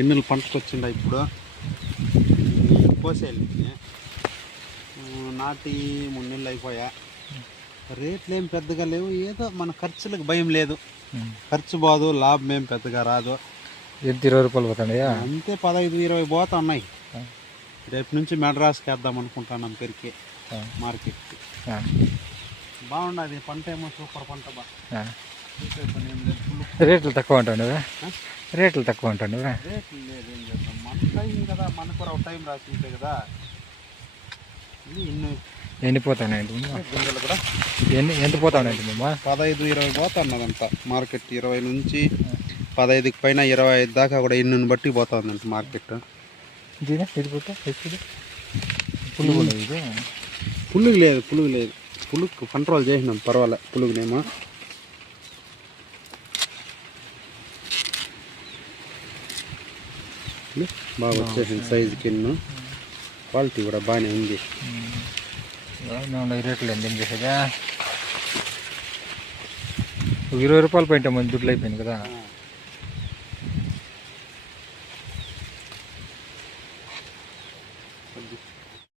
ఎన్నులు పంటకు వచ్చిండ ఇప్పుడు కోసేయాలి నాటి 3 నెలలు అయిపోయా. రేట్లు ఏం పెద్దగా లేవు, ఏదో మన ఖర్చులకు భయం లేదు. ఖర్చు పోదు, లాభం ఏం పెద్దగా రాదు. ఎంత 20 రూపాయలు పోతాయి అంతే, 15-20 పోతా ఉన్నాయి. రేపు నుంచి మెడ్రాస్కి వేద్దాం అనుకుంటున్నాం పెరికి మార్కెట్కి. బాగుండదు పంట, ఏమో సూపర్ పంట. రేట్లు తక్కువ ఉంటాను, రేట్లు తక్కువ ఉంటాను. రేట్లు లేదు, ఏం చేద్దాం, మన టైం కదా, మనకు కూడా టైం రాసి ఉంటాయి కదా. ఎండిపోతానండి గింజలు కూడా ఎంత పోతానండి మేము 15-20 పోతున్నదంట మార్కెట్. 20 నుంచి 15కి పైన 25 దాకా కూడా ఎన్నుని బట్టి పోతుందంట మార్కెట్. పులుగు లేదు, పులుగు కంట్రోల్ చేసినాం, పర్వాలే. పులుగునేమో బాగా వచ్చేసింది సైజు కింద, క్వాలిటీ కూడా బాగానే ఉంది. రేట్లు ఏం చేసేదా 20 రూపాయలు పోయింటే మంచి దుడ్లు అయిపోయింది కదా.